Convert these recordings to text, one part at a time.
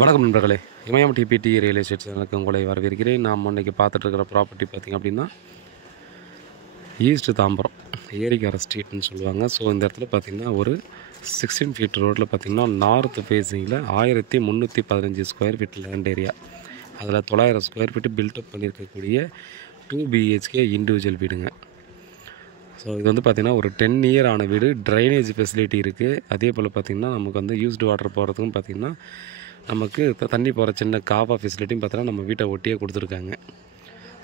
வணக்கம் நண்பர்களே, இமயம் DBT real estate சேனலுக்கு உங்களை வரவேற்கிறேன். நாம் இன்றைக்கி பார்த்துட்ருக்கிற ப்ராப்பர்ட்டி பார்த்திங்க அப்படின்னா ஈஸ்ட் தாம்பரம் ஏரிக்கரை ஸ்ட்ரீட்னு சொல்லுவாங்க. ஸோ இந்த இடத்துல பார்த்திங்கன்னா ஒரு 16 ஃபீட் ரோட்டில் பார்த்திங்கன்னா நார்த் ஃபேஸிங்கில் 1315 ஸ்கொயர் ஃபீட் லேண்ட் ஏரியா, அதில் 900 ஸ்கொயர் ஃபீட்டு பில்டப் பண்ணியிருக்கக்கூடிய 2 BHK இண்டிவிஜுவல் வீடுங்க. ஸோ இது வந்து பார்த்திங்கன்னா ஒரு 10 இயர் ஆன வீடு. ட்ரைனேஜ் ஃபெசிலிட்டி இருக்குது. அதே போல் பார்த்திங்கன்னா நமக்கு வந்து யூஸ்டு வாட்டர் போகிறதுக்கும் பார்த்திங்கன்னா நமக்கு தண்ணி போகிற சின்ன காவா ஃபெசிலிட்டியும் பார்த்தீங்கன்னா நம்ம வீட்டை ஒட்டியே கொடுத்துருக்காங்க.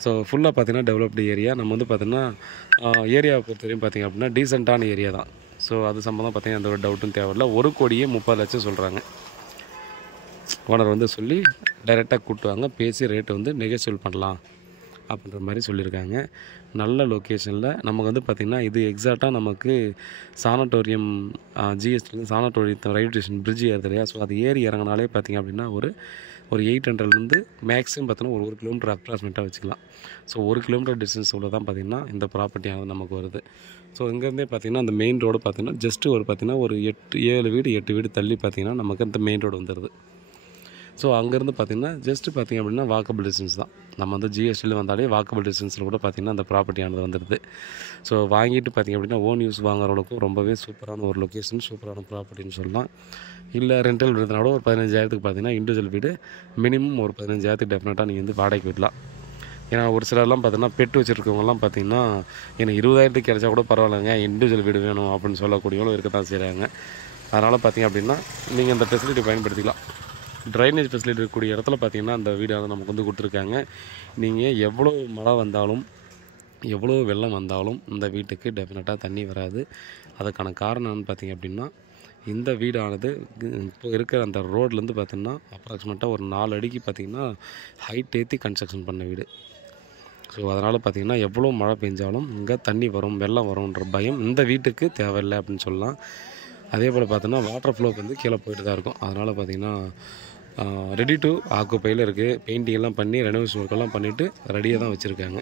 ஸோ ஃபுல்லாக பார்த்திங்கன்னா டெவலப்டு ஏரியா. நம்ம வந்து பார்த்திங்கன்னா ஏரியாவை பொறுத்தவரையும் பார்த்திங்க அப்படின்னா டீசெண்டான ஏரியா தான். ஸோ அது சம்மந்தம் பார்த்திங்கன்னா எந்த ஒரு டவுட்டும் தேவையில்லை. 1,30,00,000 சொல்கிறாங்க. ஓனர் வந்து சொல்லி டைரெக்டாக கூப்பிட்டுவாங்க, பேசி ரேட்டு வந்து நெகோசியபிள் பண்ணலாம் அப்படின்ற மாதிரி சொல்லியிருக்காங்க. நல்ல லொக்கேஷனில் நமக்கு வந்து பார்த்திங்கன்னா இது எக்ஸாக்டாக நமக்கு சானட்டோரியம் ஜிஎஸ்டிலேருந்து சானட்டோரியம் ரயில்வே ஸ்டேஷன் பிரிட்ஜ் ஏறுது இல்லையா. ஸோ அது ஏறி இறங்கினாலே பார்த்திங்க அப்படின்னா ஒரு 800லேருந்து மேக்ஸிமம் பார்த்தோன்னா ஒரு கிலோமீட்டர் அப்ராக்சிமேட்டாக வச்சுக்கலாம். ஸோ 1 கிலோமீட்டர் டிஸ்டன்ஸ் உள்ள தான் பார்த்திங்கன்னா இந்த ப்ராப்பர்ட்டியானது நமக்கு வருது. ஸோ இங்கேருந்தே பார்த்திங்கன்னா அந்த மெயின் ரோடு பார்த்திங்கன்னா ஜஸ்ட்டு ஒரு பார்த்திங்கன்னா ஒரு 8 வீடு தள்ளி பார்த்திங்கன்னா நமக்கு இந்த மெயின் ரோடு வந்துடுது. ஸோ அங்கேருந்து பார்த்திங்கன்னா ஜஸ்ட்டு பார்த்திங்க அப்படின்னா வாக்கபிள் டிஸ்டன்ஸ் தான். நம்ம வந்து ஜிஎஸ்டியில் வந்தாலே வாக்கபிள் டிஸ்டன்ஸில் கூட பார்த்திங்கன்னா அந்த ப்ராப்பர்ட்டியானது வந்துடுது. ஸோ வாங்கிட்டு பார்த்திங்க அப்படின்னா ஓன் யூஸ் வாங்குறவங்களுக்கும் ரொம்பவே சூப்பரான ஒரு லொக்கேஷன், சூப்பரான ப்ராப்பர்ட்டின்னு சொல்லலாம். இல்லை ரெண்டல் விடுறதுனால ஒரு 15,000க்கு பார்த்திங்கன்னா இண்டிவிஜுவல் வீடு மினிமம் ஒரு 15,000க்கு டெஃபினட்டாக நீங்கள் வந்து வாடகைக்கு விடலாம். ஏன்னா ஒரு சிலர்லாம் பார்த்திங்கன்னா பெட்டு வச்சுருக்கவங்கலாம் பார்த்திங்கன்னா எனக்கு 20,000க்கு கிடைச்சா கூட பரவாயில்லைங்க, இண்டிவிஜுவல் வீடு வேணும் அப்படின்னு சொல்லக்கூடியவங்களும் இருக்க தான் செய்கிறாங்க. அதனால் பார்த்திங்க அப்படின்னா நீங்கள் இந்த ஃபெசிலிட்டி பயன்படுத்திக்கலாம். ட்ரைனேஜ் ஃபெசிலிட்டி இருக்கக்கூடிய இடத்துல பார்த்திங்கன்னா அந்த வீடானது நமக்கு வந்து கொடுத்துருக்காங்க. நீங்கள் எவ்வளோ மழை வந்தாலும் எவ்வளோ வெள்ளம் வந்தாலும் இந்த வீட்டுக்கு டெஃபினட்டாக தண்ணி வராது. அதுக்கான காரணம் என்னன்னு பார்த்திங்க அப்படின்னா இந்த வீடானது இப்போ இருக்கிற அந்த ரோட்லேருந்து பார்த்திங்கன்னா அப்ராக்சிமேட்டாக ஒரு 4 அடிக்கு பார்த்திங்கன்னா ஹைட் ஏற்றி கன்ஸ்ட்ரக்ஷன் பண்ண வீடு. ஸோ அதனால் பார்த்திங்கன்னா எவ்வளோ மழை பெஞ்சாலும் இங்கே தண்ணி வரும், வெள்ளம் வரும்ன்ற பயம் இந்த வீட்டுக்கு தேவையில்லை அப்படின்னு சொல்லலாம். அதே போல் பார்த்தோன்னா வாட்டர் ஃப்ளோ வந்து கீழே போயிட்டு தான் இருக்கும். அதனால் பார்த்திங்கன்னா ரெடி டு ஆக்குப்பையில் இருக்குது. பெயிண்டிங்கெல்லாம் பண்ணி ரெனோவேஷன் ஒர்க்கெல்லாம் பண்ணிவிட்டு ரெடியாக தான் வச்சுருக்காங்க.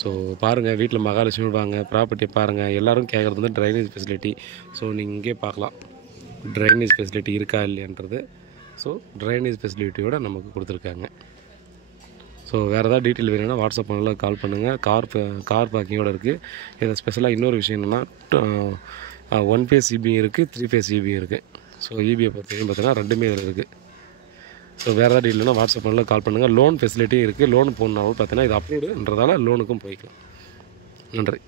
ஸோ பாருங்கள், வீட்டில் மகாலட்சுமி வாங்க, ப்ராப்பர்ட்டியை பாருங்கள். எல்லோரும் கேட்குறது வந்து ட்ரைனேஜ் ஃபெசிலிட்டி. ஸோ நீங்கள் இங்கே பார்க்கலாம் ட்ரைனேஜ் ஃபெசிலிட்டி இருக்கா இல்லைன்றது. ஸோ ட்ரைனேஜ் ஃபெசிலிட்டியோடு நமக்கு கொடுத்துருக்காங்க. ஸோ வேறு ஏதாவது டீட்டெயில் வேணும்னா வாட்ஸ்அப் பண்ணலாம், கால் பண்ணுங்கள். கார் பார்க்கிங்கோடு இருக்குது. இதில் ஸ்பெஷலாக இன்னொரு விஷயம் என்னென்னா 1 ஃபேஸ் இபியும் இருக்குது, 3 ஃபேஸ் இபியும் இருக்குது. ஸோ இபியை பொறுத்தவரைக்கும் பார்த்தீங்கன்னா 2மே இதில் இருக்குது. ஸோ வேறு ஏதாவது டீட்டெயில்னா வாட்ஸ்அப் பண்ணலாம், கால் பண்ணுங்கள். லோன் ஃபெசிலிட்டியும் இருக்குது. லோன் போடணுன்னாலும் பார்த்தீங்கன்னா இது அப்ரூவ்டுன்றதால லோனுக்கும் போய்க்கலாம். நன்றி.